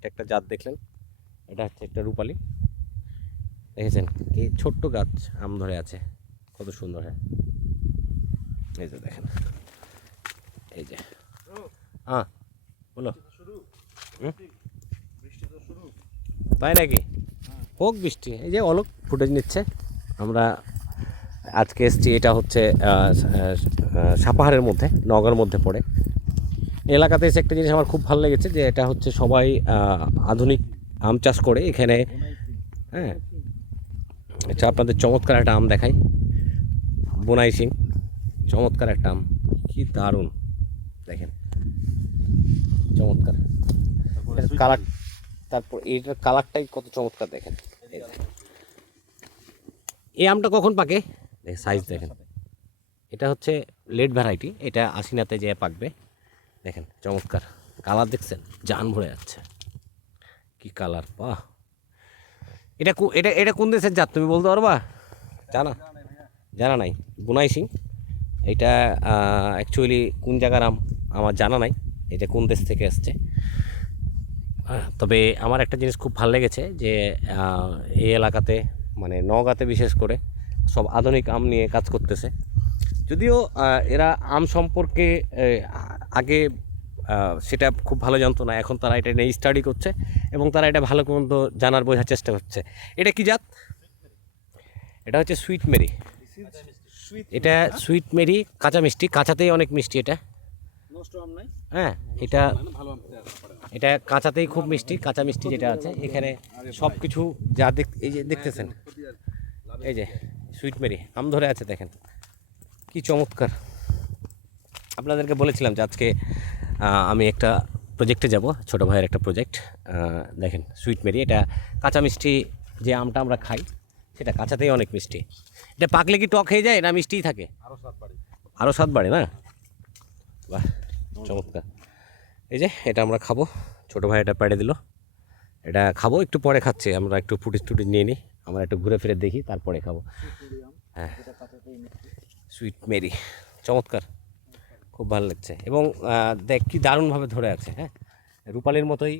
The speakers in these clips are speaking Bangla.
এটা একটা জাত দেখলেন, এটা হচ্ছে একটা রূপালি। দেখেছেন কি ছোট্ট গাছ আম ধরে আছে, কত সুন্দর। হ্যাঁ এই যে দেখেন, এই যে হ্যাঁ বলো। তাই নাকি? হোক বৃষ্টি, এই যে অলোক ফুটেজ নিচ্ছে। আমরা আজকে এসছি, এটা হচ্ছে সাপাহারের মধ্যে, নওগাঁর মধ্যে পড়ে। এলাকাতে এসে একটা জিনিস আমার খুব ভালো লেগেছে, যে এটা হচ্ছে সবাই আধুনিক আম চাষ করে এখানে। হ্যাঁ, আচ্ছা আপনাদের চমৎকার একটা আম দেখাই, বোনাই সিং, চমৎকার একটা আম, কি দারুণ দেখেন, চমৎকার কালার। তারপর এইটার কালারটাই কত চমৎকার দেখেন। এই আমটা কখন পাকে, সাইজ দেখেন। এটা হচ্ছে লেট ভ্যারাইটি, এটা আশিনাতে যেয়ে পাকবে। দেখেন চমৎকার কালার, দেখছেন জান ভরে যাচ্ছে, কি কালার, বাহ। এটা এটা এটা কোন দেশের জাত তুমি বলতে পারবা? জানা নাই? বুনাই সিং, এটা অ্যাকচুয়ালি কোন জায়গার আম আমার জানা নাই, এটা কোন দেশ থেকে আসছে। তবে আমার একটা জিনিস খুব ভালো লেগেছে, যে এই এলাকাতে মানে নওগাঁতে বিশেষ করে সব আধুনিক আম নিয়ে কাজ করতেছে। যদিও এরা আম সম্পর্কে আগে সেটা খুব ভালো জানতো না, এখন তারা এটা নিয়ে স্টাডি করছে এবং তারা এটা ভালো মন্দ জানার বোঝার চেষ্টা করছে। এটা কি জাত? এটা হচ্ছে সুইট মেরি। এটা সুইট মেরি, কাঁচা মিষ্টি, কাঁচাতেই অনেক মিষ্টি এটা। হ্যাঁ, এটা এটা কাঁচাতেই খুব মিষ্টি, কাঁচা মিষ্টি যেটা আছে এখানে সব কিছু যা এই যে দেখতেছেন, এই যে সুইট মেরি আম ধরে আছে, দেখেন কি চমৎকার। আপনাদেরকে বলেছিলাম যে আজকে আমি একটা প্রজেক্টে যাব, ছোটো ভাইয়ের একটা প্রজেক্ট। দেখেন সুইট মেরি, এটা কাঁচা মিষ্টি, যে আমটা আমরা খাই সেটা কাঁচাতেই অনেক মিষ্টি। এটা পাকলে কি টক হয়ে যায় না মিষ্টিই থাকে? আরও স্বাদ বাড়ে না? বাহ চমৎকার। এই যে এটা আমরা খাবো, ছোটো ভাই এটা পেড়ে দিল, এটা খাবো, একটু পরে খাচ্ছি আমরা, একটু ফুটেজ টুটেজ নিয়ে নিই, আমরা একটু ঘুরে ফিরে দেখি তারপরে খাবো। হ্যাঁ সুইট মেরি চমৎকার, খুব ভালো লাগছে। এবং দেখ কি দারুণভাবে ধরে আছে। হ্যাঁ, রূপালির মতোই।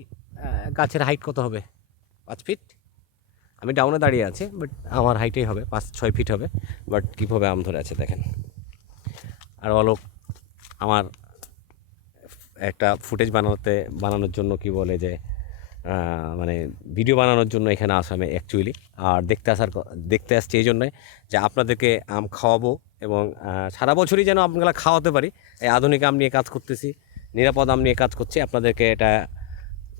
গাছের হাইট কত হবে? 5 ফিট। আমি ডাউনে দাঁড়িয়ে আছি, বাট আমার হাইটেই হবে 5-6 ফিট হবে। বাট কীভাবে আম ধরে আছে দেখেন। আর অলোক আমার একটা ফুটেজ বানানোর জন্য কি বলে যে মানে ভিডিও বানানোর জন্য এখানে আসা আমি অ্যাকচুয়ালি। আর দেখতে আসছি এই জন্যই যে আপনাদেরকে আম খাওয়াবো, এবং সারা বছরই যেন আপনারা খাওয়াতে পারি। এই আধুনিক আম নিয়ে কাজ করতেছি, নিরাপদ আম নিয়ে কাজ করছি, আপনাদেরকে এটা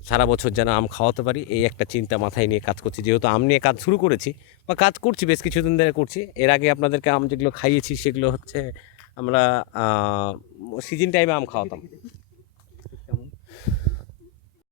সারা বছর যেন আম খাওয়াতে পারি, এই একটা চিন্তা মাথায় নিয়ে কাজ করছি। যেহেতু আম নিয়ে কাজ শুরু করেছি বা কাজ করছি বেশ কিছুদিন ধরে করছি, এর আগে আপনাদেরকে আম যেগুলো খাইয়েছি সেগুলো হচ্ছে আমরা সিজন টাইমে আম খাওয়াতাম।